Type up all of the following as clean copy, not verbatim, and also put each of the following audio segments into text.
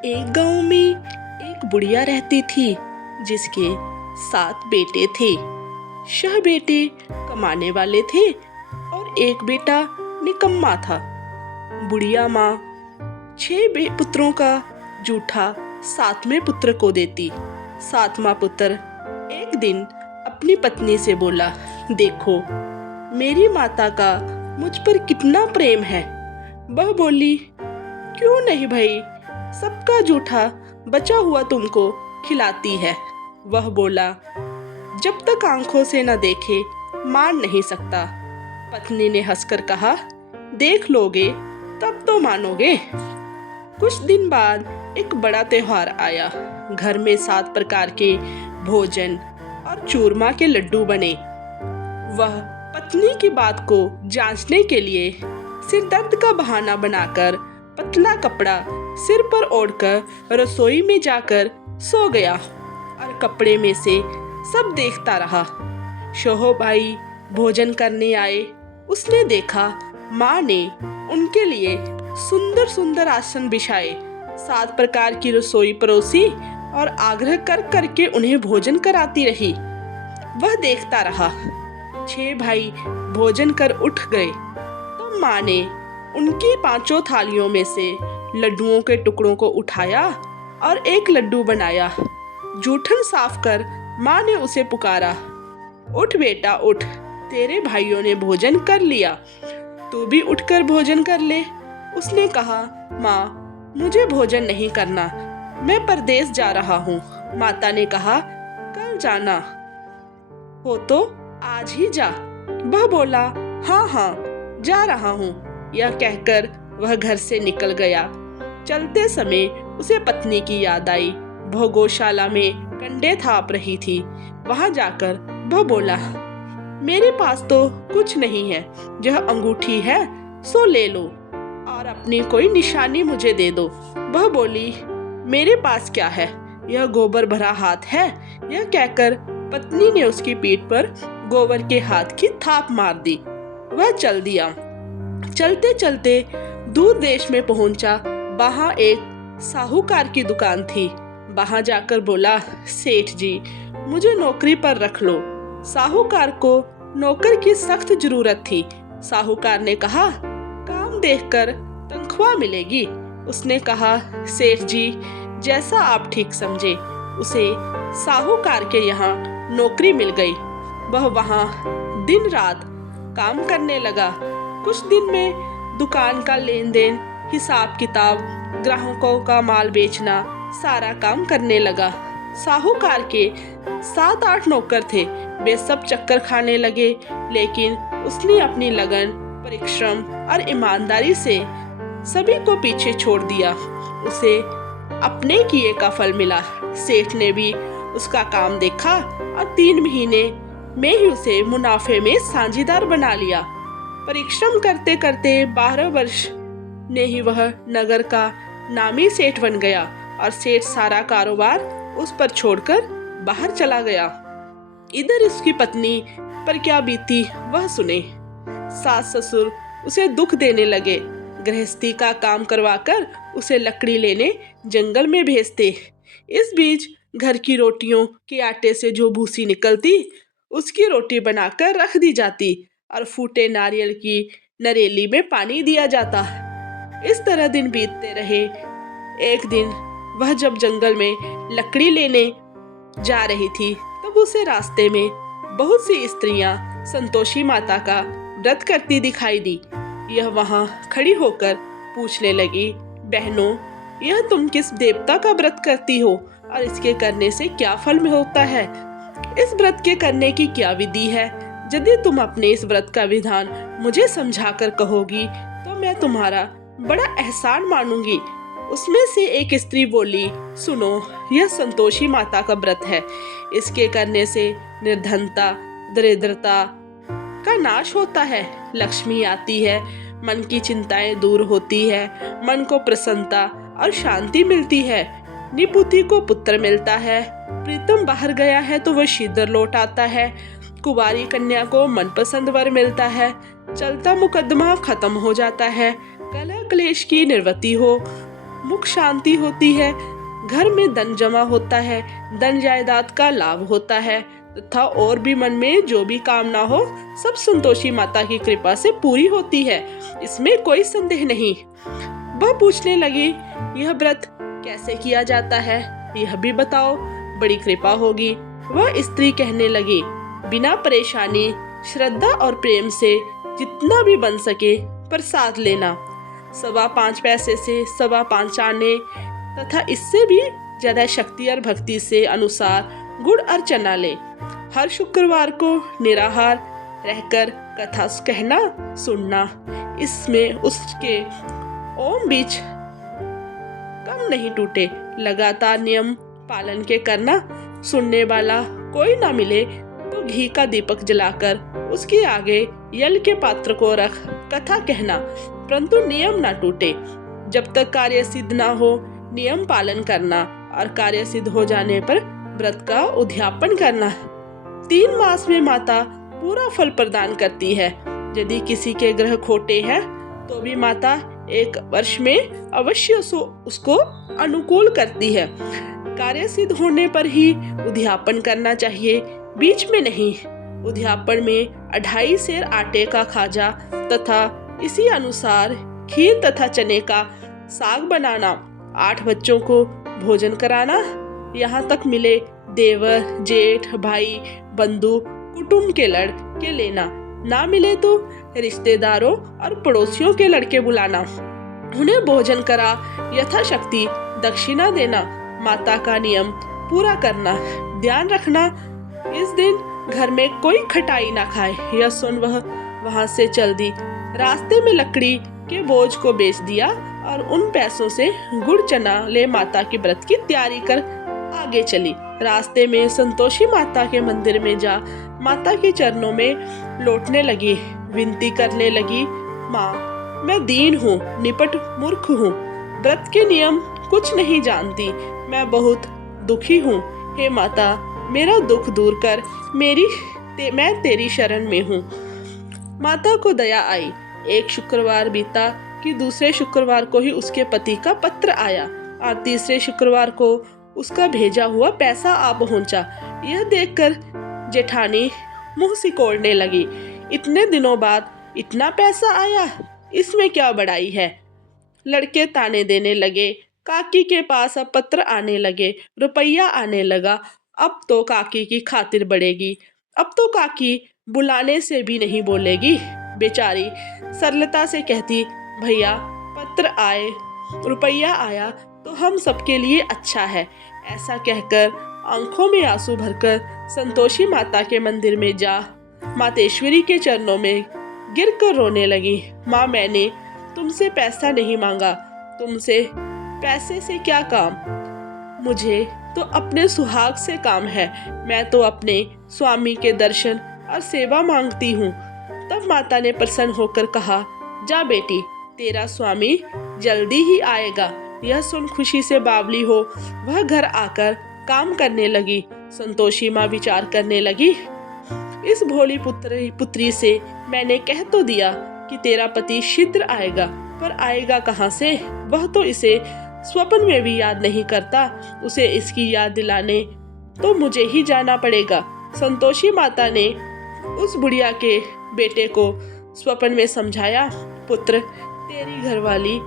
एक गांव में एक बुढ़िया रहती थी जिसके 7 बेटे थे। 6 बेटे कमाने वाले थे और एक बेटा निकम्मा था। बुढ़िया माँ 6 पुत्रों का जूठा 7वें पुत्र को देती। 7वां पुत्र एक दिन अपनी पत्नी से बोला, देखो मेरी माता का मुझ पर कितना प्रेम है। वह बोली, क्यों नहीं भाई, सबका जूठा बचा हुआ तुमको खिलाती है। वह बोला, जब तक आंखों से न देखे मान नहीं सकता। पत्नी ने हंसकर कहा, देख लोगे तब तो मानोगे। कुछ दिन बाद एक बड़ा त्योहार आया। घर में 7 प्रकार के भोजन और चूरमा के लड्डू बने। वह पत्नी की बात को जांचने के लिए सिर दर्द का बहाना बनाकर पतला कपड़ा सिर पर ओढ़कर रसोई में जाकर सो गया और कपड़े में से सब देखता रहा। शोहो भाई भोजन करने आए। उसने देखा माँ ने उनके लिए सुंदर सुंदर आसन बिछाए, 7 प्रकार की रसोई परोसी और आग्रह कर करके उन्हें भोजन कराती रही। वह देखता रहा। 6 भाई भोजन कर उठ गए तो माँ ने उनकी 5 थालियों में से लड्डुओं के टुकड़ों को उठाया और एक लड्डू बनाया। जूठन साफ कर माँ ने उसे पुकारा, उठ बेटा उठ, तेरे भाइयों ने भोजन कर लिया, तू भी उठकर भोजन कर ले। उसने कहा, माँ मुझे भोजन नहीं करना, मैं परदेश जा रहा हूँ। माता ने कहा, कल जाना हो तो आज ही जा। वह बोला, हाँ हाँ जा रहा हूँ। यह कहकर वह घर से निकल गया। चलते समय उसे पत्नी की याद आई। वह गौशाला में कंडे थाप रही थी। वहां जाकर वह बोला, मेरे पास तो कुछ नहीं है, यह अंगूठी है सो ले लो और अपनी कोई निशानी मुझे दे दो। वह बोली, मेरे पास क्या है, यह गोबर भरा हाथ है। यह कहकर पत्नी ने उसकी पीठ पर गोबर के हाथ की थाप मार दी। वह चल दिया। चलते चलते दूर देश में पहुंचा। वहां एक साहूकार की दुकान थी। वहां जाकर बोला, सेठ जी मुझे नौकरी पर रख लो। साहूकार को नौकर की सख्त जरूरत थी। साहूकार ने कहा, काम देखकर तनख्वाह मिलेगी। उसने कहा, सेठ जी जैसा आप ठीक समझे। उसे साहूकार के यहाँ नौकरी मिल गई। वह वहाँ दिन रात काम करने लगा। कुछ दिन में दुकान का लेन देन, हिसाब किताब, ग्राहकों का माल बेचना, सारा काम करने लगा। साहूकार के 7-8 नौकर थे। वे सब चक्कर खाने लगे, लेकिन उसने अपनी लगन, परिश्रम और ईमानदारी से सभी को पीछे छोड़ दिया। उसे अपने किए का फल मिला। सेठ ने भी उसका काम देखा और 3 महीने में ही उसे मुनाफे में साझीदार बना लिया। परिश्रम करते करते 12 वर्ष ने ही वह नगर का नामी सेठ बन गया और सेठ सारा कारोबार उस पर छोड़कर बाहर चला गया। इधर उसकी पत्नी पर क्या बीती वह सुने। सास ससुर उसे दुख देने लगे। गृहस्थी का काम करवाकर उसे लकड़ी लेने जंगल में भेजते। इस बीच घर की रोटियों के आटे से जो भूसी निकलती, उसकी रोटी बनाकर रख दी जाती और फूटे नारियल की नरेली में पानी दिया जाता। इस तरह दिन बीतते रहे। एक दिन वह जब जंगल में लकड़ी लेने जा रही थी, तब उसे रास्ते में बहुत सी स्त्रियां संतोषी माता का व्रत करती दिखाई दी। यह वहां खड़ी होकर पूछने लगी, बहनों यह तुम किस देवता का व्रत करती हो और इसके करने से क्या फल में होता है? इस व्रत के करने की क्या विधि है? यदि तुम अपने इस व्रत का विधान मुझे समझाकर कहोगी तो मैं तुम्हारा बड़ा एहसान मानूंगी। उसमें से एक स्त्री बोली, सुनो यह संतोषी माता का व्रत है। इसके करने से निर्धनता, दरिद्रता का नाश होता है, लक्ष्मी आती है, मन की चिंताएं दूर होती है, मन को प्रसन्नता और शांति मिलती है, निपुति को पुत्र मिलता है, प्रीतम बाहर गया है तो वह शीघ्र लौट आता है, कुंवारी कन्या को मनपसंद वर मिलता है, चलता मुकदमा खत्म हो जाता है, कलह क्लेश की निवृत्ति हो मुख शांति होती है, घर में धन जमा होता है, धन जायदाद का लाभ होता है तथा और भी मन में जो भी कामना हो सब संतोषी माता की कृपा से पूरी होती है, इसमें कोई संदेह नहीं। वह पूछने लगी, यह व्रत कैसे किया जाता है, यह भी बताओ, बड़ी कृपा होगी। वह स्त्री कहने लगी, बिना परेशानी, श्रद्धा और प्रेम से जितना भी बन सके प्रसाद लेना, 5.25 पैसे से 5.25 आने तथा इससे भी ज्यादा शक्ति और भक्ति से अनुसार गुड़ और चना ले। हर शुक्रवार को निराहार रहकर कथा कहना सुनना, इसमें उसके ओम बीच कम नहीं टूटे। लगातार नियम पालन के करना, सुनने वाला कोई ना मिले तो घी का दीपक जलाकर उसके आगे यल के पात्र को रख कथा कहना, परंतु नियम ना टूटे। जब तक कार्य सिद्ध ना हो नियम पालन करना और कार्य सिद्ध हो जाने पर व्रत का उद्यापन करना। 3 मास में माता पूरा फल प्रदान करती है। यदि किसी के ग्रह खोटे हैं तो भी माता 1 वर्ष में अवश्य उसको अनुकूल करती है। कार्य सिद्ध होने पर ही उद्यापन करना चाहिए, बीच में नहीं। उद्यापन में 2.5 सेर आटे का खाजा तथा इसी अनुसार खीर तथा चने का साग बनाना, 8 बच्चों को भोजन कराना, यहाँ तक मिले देवर, जेठ, भाई, बंधु, कुटुंब के लड़के लेना, ना मिले तो रिश्तेदारों और पड़ोसियों के लड़के बुलाना, उन्हें भोजन करा यथाशक्ति दक्षिणा देना, माता का नियम पूरा करना। ध्यान रखना, इस दिन घर में कोई खटाई ना खाए। यह सुन वह वहां से चल दी। रास्ते में लकड़ी के बोझ को बेच दिया और उन पैसों से गुड़ चना ले माता के व्रत की तैयारी कर आगे चली। रास्ते में संतोषी माता के मंदिर में जा माता के चरणों में लौटने लगी, विनती करने लगी, माँ मैं दीन हूँ, निपट मूर्ख हूँ, व्रत के नियम कुछ नहीं जानती, मैं बहुत दुखी हूँ। हे माता मेरा दुख दूर कर, मैं तेरी शरण में हूँ। माता को दया आई। एक शुक्रवार बीता कि दूसरे शुक्रवार को ही उसके पति का पत्र आया और तीसरे शुक्रवार को उसका भेजा हुआ पैसा आ पहुंचा। यह देखकर जेठानी मुंह सिकोड़ने लगी। इतने दिनों बाद इतना पैसा आया, इसमें क्या बड़ाई है। लड़के ताने देने लगे। काकी के पास अब पत्र आने लगे, रुपया आने लगा। अब तो काकी की खातिर बढ़ेगी, अब तो काकी बुलाने से भी नहीं बोलेगी। बेचारी सरलता से कहती, भैया पत्र आए, रुपया आया तो हम सबके लिए अच्छा है। ऐसा कहकर आंखों में आंसू भरकर संतोषी माता के मंदिर में जा मातेश्वरी के चरणों में गिरकर रोने लगी। माँ मैंने तुमसे पैसा नहीं मांगा, तुमसे पैसे से क्या काम, मुझे तो अपने सुहाग से काम है। मैं तो अपने स्वामी के दर्शन और सेवा मांगती हूँ। तब माता ने प्रसन्न होकर कहा, जा बेटी तेरा स्वामी जल्दी ही आएगा। यह सुन खुशी से बावली हो वह घर आकर काम करने लगी। संतोषी माँ विचार करने लगी, इस भोली पुत्री से मैंने कह तो दिया कि तेरा पति शीघ्र आएगा, पर आएगा कहाँ से। वह तो इसे स्वप्न में भी याद नहीं करता, उसे इसकी याद दिलाने तो मुझे ही जाना पड़ेगा। संतोषी माता ने उस बुढ़िया के बेटे को स्वप्न में समझाया, पुत्र तेरी घरवाली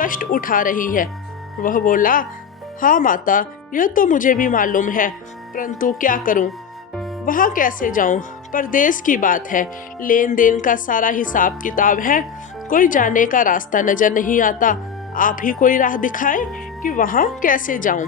कष्ट उठा रही है। वह बोला, हाँ माता यह तो मुझे भी मालूम है, परंतु क्या करूं, वहाँ कैसे जाऊं, परदेश की बात है, लेन देन का सारा हिसाब किताब है, कोई जाने का रास्ता नजर नहीं आता। आप ही कोई राह दिखाए कि वहाँ कैसे जाऊं।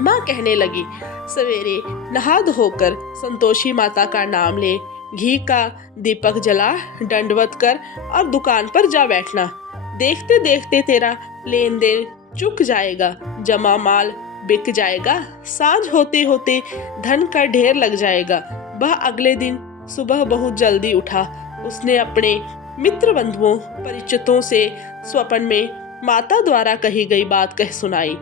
माँ कहने लगी, सवेरे नहा धोकर संतोषी माता का नाम ले, घी का दीपक जला, दंडवत कर और दुकान पर जा बैठना। देखते देखते तेरा लेन देन चुक जाएगा, जमा माल बिक जाएगा, सांझ होते होते धन का ढेर लग जाएगा। वह अगले दिन सुबह बहुत जल्दी उठा। उसने अपने मित्र बंधुओं परिचितों से स्वप्न में माता द्वारा कही गई बात कह सुनाई।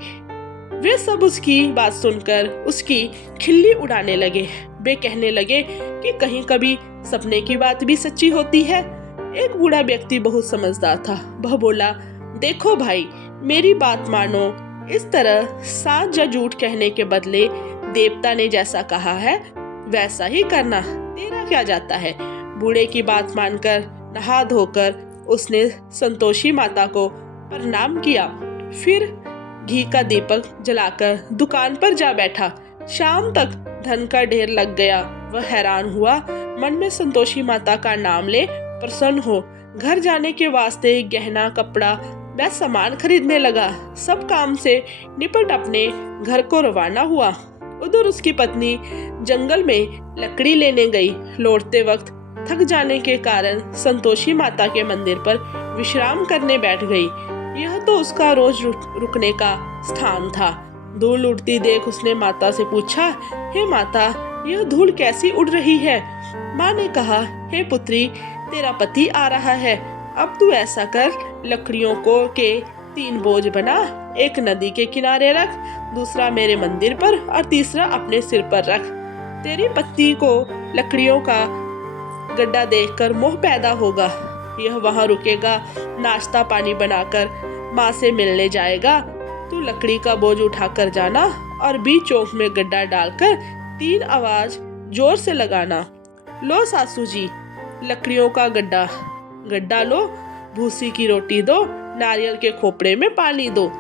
वे सब उसकी बात सुनकर उसकी खिल्ली उड़ाने लगे। वे कहने लगे कि कहीं कभी सपने की बात भी सच्ची होती है। एक बूढ़ा व्यक्ति बहुत समझदार था। वह बोला, देखो भाई, मेरी बात मानो। इस तरह सच या झूठ कहने के बदले देवता ने जैसा कहा है वैसा ही करना। तेरा क्या जाता है। बूढ़े की बात मानकर नहा धोकर उसने संतोषी माता को प्रणाम किया। फिर घी का दीपक जलाकर दुकान पर जा बैठा। शाम तक धन का ढेर लग गया। वह हैरान हुआ, मन में संतोषी माता का नाम ले प्रसन्न हो। घर जाने के वास्ते गहना कपड़ा वह सामान खरीदने लगा। सब काम से निपट अपने घर को रवाना हुआ। उधर उसकी पत्नी जंगल में लकड़ी लेने गई। लौटते वक्त थक जाने के कारण संतोषी माता के मंदिर पर विश्राम करने बैठ गई। यह तो उसका रोज रुकने का स्थान था। धूल उड़ती देख उसने माता से पूछा, हे माता, यह धूल कैसी उड़ रही है। माँ ने कहा, हे पुत्री, तेरा पति आ रहा है। अब तू ऐसा कर, लकड़ियों को के 3 बोझ बना, एक नदी के किनारे रख, दूसरा मेरे मंदिर पर और तीसरा अपने सिर पर रख। तेरी पत्नी को लकड़ियों का गड्ढा देखकर मोह पैदा होगा। यह वहाँ रुकेगा, नाश्ता पानी बनाकर माँ से मिलने जाएगा। तू लकड़ी का बोझ उठाकर जाना और बीच चौक में गड्ढा डालकर 3 आवाज जोर से लगाना। लो सासू जी, लकड़ियों का गड्ढा लो, भूसी की रोटी दो, नारियल के खोपड़े में पानी दो।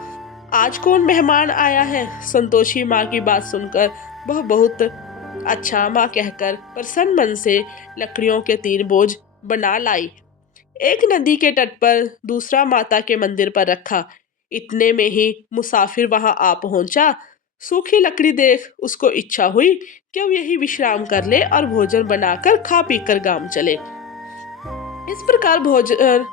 आज कौन मेहमान आया है। संतोषी माँ की बात सुनकर वह बहुत अच्छा माँ कहकर प्रसन्न मन से लकड़ियों के 3 बोझ बना लाई। एक नदी के तट पर, दूसरा माता के मंदिर पर रखा। इतने में ही मुसाफिर वहां आ पहुंचा। सूखी लकड़ी देख उसको इच्छा हुई कि अब यही विश्राम कर ले और भोजन बनाकर खा पी कर गांव चले। इस प्रकार भोजन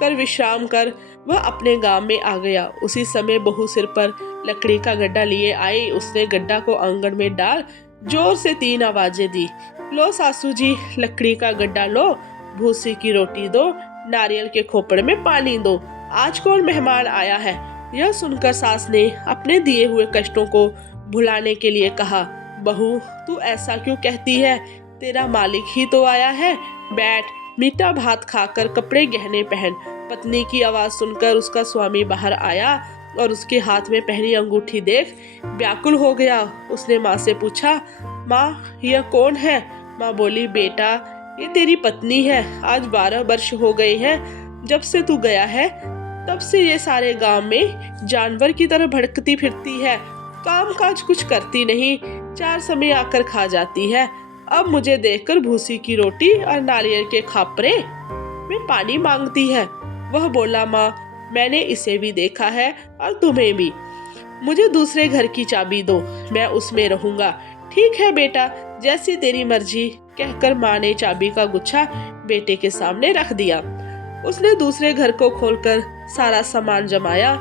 कर विश्राम कर वह अपने गांव में आ गया। उसी समय बहू सिर पर लकड़ी का गड्ढा लिए आई। उसने गड्ढा को आंगन में डाल जोर से 3 आवाजें दी। लो सासू जी, लकड़ी का गड्ढा लो, भूसी की रोटी दो, नारियल के खोपड़े में पानी दो। आज कौन मेहमान आया है। यह सुनकर सास ने अपने दिए हुए कष्टों को भुलाने के लिए कहा, बहू, तू ऐसा क्यों कहती है। तेरा मालिक ही तो आया है। बैठ, मीठा भात खाकर कपड़े गहने पहन। पत्नी की आवाज सुनकर उसका स्वामी बाहर आया और उसके हाथ में पहनी अंगूठी देख व्याकुल हो गया। उसने माँ से पूछा, माँ, यह कौन है। माँ बोली, बेटा, ये तेरी पत्नी है। आज 12 वर्ष हो गए हैं जब से तू गया है। तब से ये सारे गांव में जानवर की तरह भटकती फिरती है। काम काज कुछ करती नहीं, 4 समय आकर खा जाती है। अब मुझे देखकर भूसी की रोटी और नारियल के खापरे में पानी मांगती है। वह बोला, माँ, मैंने इसे भी देखा है और तुम्हें भी। मुझे दूसरे घर की चाबी दो, मैं उसमें रहूंगा। ठीक है बेटा, जैसी तेरी मर्जी, कहकर माँ ने चाबी का गुच्छा बेटे के सामने रख दिया। उसने दूसरे घर को खोलकर सारा सामान जमाया।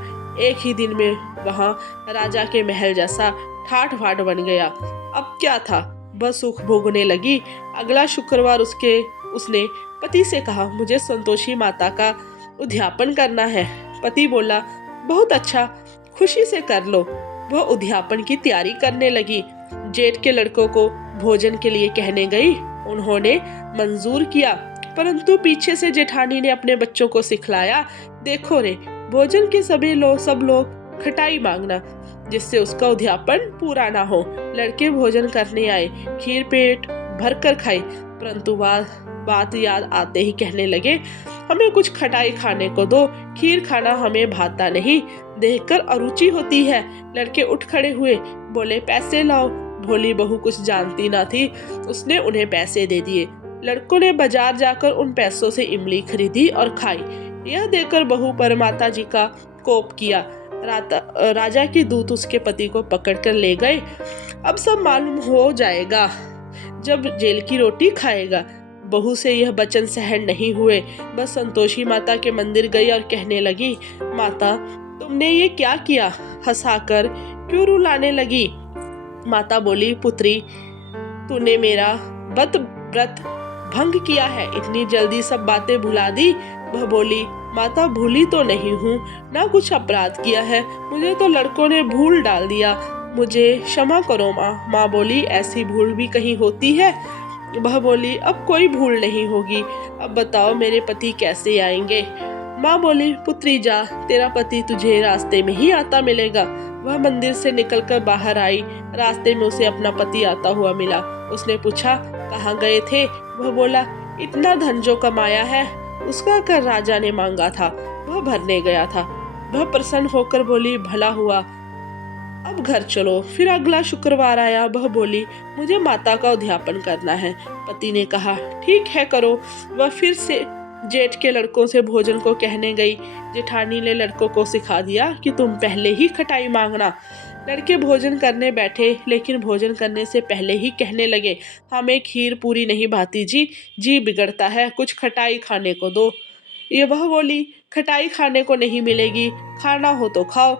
एक ही दिन में वहाँ राजा के महल जैसा ठाठ बाट बन गया। अब क्या था, बस सुख भोगने लगी। अगला शुक्रवार उसने पति से कहा, मुझे संतोषी माता का उद्यापन करना है। पति बोला, बहुत अच्छा, खुशी से कर लो। वह उद्यापन की तैयारी करने लगी। जेठ के लड़कों को भोजन के लिए कहने गई। उन्होंने मंजूर किया, परंतु पीछे से जेठानी ने अपने बच्चों को सिखलाया, देखो रे, भोजन के सब लोग खटाई मांगना, जिससे उसका उद्यापन पूरा ना हो। लड़के भोजन करने आए, खीर पेट भर कर खाई, परंतु बात याद आते ही कहने लगे, हमें कुछ खटाई खाने को दो, खीर खाना हमें भाता नहीं, देखकर अरुचि होती है। लड़के उठ खड़े हुए, बोले, पैसे लाओ। भोली बहू कुछ जानती ना थी, उसने उन्हें पैसे दे दिए। लड़कों ने बाजार जाकर उन पैसों से इमली खरीदी और खाई। यह देखकर बहू पर माता जी का कोप किया। राजा के दूत उसके पति को पकड़कर ले गए। अब सब मालूम हो जाएगा जब जेल की रोटी खाएगा। बहू से यह वचन सहन नहीं हुए। बस संतोषी माता के मंदिर गई और कहने लगी, माता, तुमने ये क्या किया। हंसाकर क्यों रुलाने लगी। माता बोली, पुत्री, तूने मेरा व्रत भंग किया है, इतनी जल्दी सब बातें भुला दी। वह बोली, माता, भूली तो नहीं हूँ, ना कुछ अपराध किया है, मुझे तो लड़कों ने भूल डाल दिया, मुझे क्षमा करो माँ। माँ बोली, ऐसी भूल भी कहीं होती है। वह बोली, अब कोई भूल नहीं होगी। अब बताओ मेरे पति कैसे आएंगे। माँ बोली, पुत्री जा, तेरा पति तुझे रास्ते में ही आता मिलेगा। वह मंदिर से निकलकर बाहर आई। रास्ते में उसे अपना पति आता हुआ मिला। उसने पूछा, कहाँ गए थे? वह बोला, इतना धन जो कमाया है उसका कर राजा ने मांगा था, वह भरने गया था। वह प्रसन्न होकर बोली, भला हुआ, अब घर चलो। फिर अगला शुक्रवार आया। वह बोली, मुझे माता का उद्यापन करना है। पति ने कहा, ठीक है करो। वह फिर से जेठ के लड़कों से भोजन को कहने गई। जेठानी ने लड़कों को सिखा दिया कि तुम पहले ही खटाई मांगना। लड़के भोजन करने बैठे, लेकिन भोजन करने से पहले ही कहने लगे, हमें खीर पूरी नहीं भाती जी बिगड़ता है, कुछ खटाई खाने को दो। ये वह बोली, खटाई खाने को नहीं मिलेगी, खाना हो तो खाओ।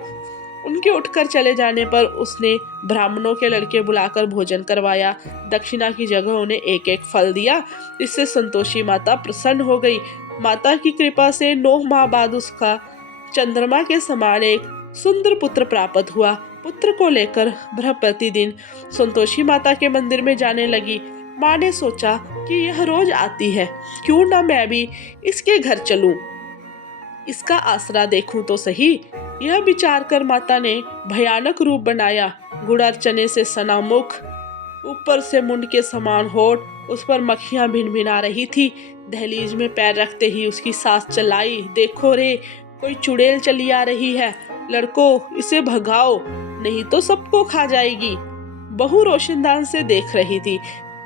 उनके उठकर चले जाने पर उसने ब्राह्मणों के लड़के बुलाकर भोजन करवाया। दक्षिणा की जगह उन्हें एक एक फल दिया। इससे संतोषी माता प्रसन्न हो गई। माता की कृपा से 9 माह बाद उसका चंद्रमा के समान एक सुंदर पुत्र प्राप्त हुआ। पुत्र को लेकर वह प्रतिदिन संतोषी माता के मंदिर में जाने लगी। माँ ने सोचा कि यह रोज आती है, क्यों ना मैं भी इसके घर चलूं, इसका आसरा देखूं तो सही। यह विचार कर माता ने भयानक रूप बनाया। गुड़र चने से सना मुख, ऊपर से मुंड के समान होठ, उस पर मक्खियां भिनभिना रही थी। दहलीज में पैर रखते ही उसकी सांस चलाई। देखो रे, कोई चुड़ैल चली आ रही है, लड़कों इसे भगाओ, नहीं तो सबको खा जाएगी। बहू रोशनदान से देख रही थी।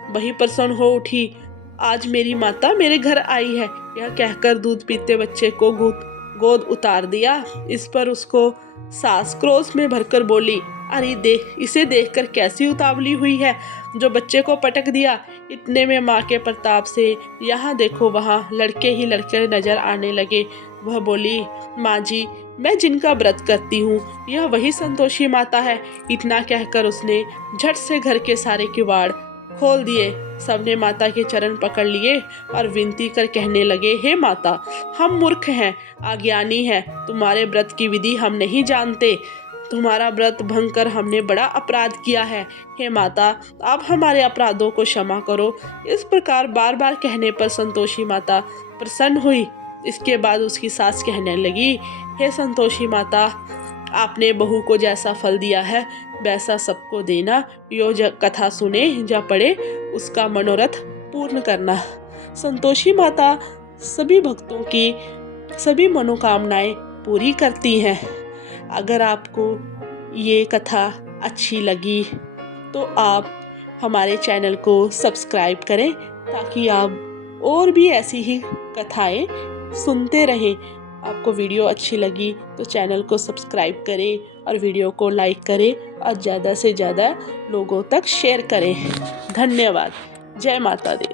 वही प्रसन्न हो उठी, आज मेरी माता मेरे घर आई है। यह कहकर दूध पीते बच्चे को गोद उतार दिया। इस पर उसको सास क्रोध में भरकर बोली, अरे इसे देखकर कैसी उतावली हुई है, जो बच्चे को पटक दिया। इतने में माँ के प्रताप से यहाँ देखो वहाँ लड़के ही लड़के नजर आने लगे। वह बोली, माँ जी, मैं जिनका व्रत करती हूँ यह वही संतोषी माता है। इतना कहकर उसने झट से घर के सारे किवाड़ खोल दिए। सबने माता के चरण पकड़ लिए और विनती कर कहने लगे, हे माता, हम मूर्ख हैं, अज्ञानी हैं, तुम्हारे व्रत की विधि हम नहीं जानते। तुम्हारा व्रत भंग कर हमने बड़ा अपराध किया है। हे माता, आप हमारे अपराधों को क्षमा करो। इस प्रकार बार बार कहने पर संतोषी माता प्रसन्न हुई। इसके बाद उसकी सास कहने लगी, हे संतोषी माता, आपने बहू को जैसा फल दिया है वैसा सबको देना। यो कथा सुने या पढ़े उसका मनोरथ पूर्ण करना। संतोषी माता सभी भक्तों की सभी मनोकामनाएं पूरी करती हैं। अगर आपको ये कथा अच्छी लगी तो आप हमारे चैनल को सब्सक्राइब करें, ताकि आप और भी ऐसी ही कथाएं सुनते रहें। आपको वीडियो अच्छी लगी तो चैनल को सब्सक्राइब करें और वीडियो को लाइक करें और ज़्यादा से ज़्यादा लोगों तक शेयर करें। धन्यवाद। जय माता दी।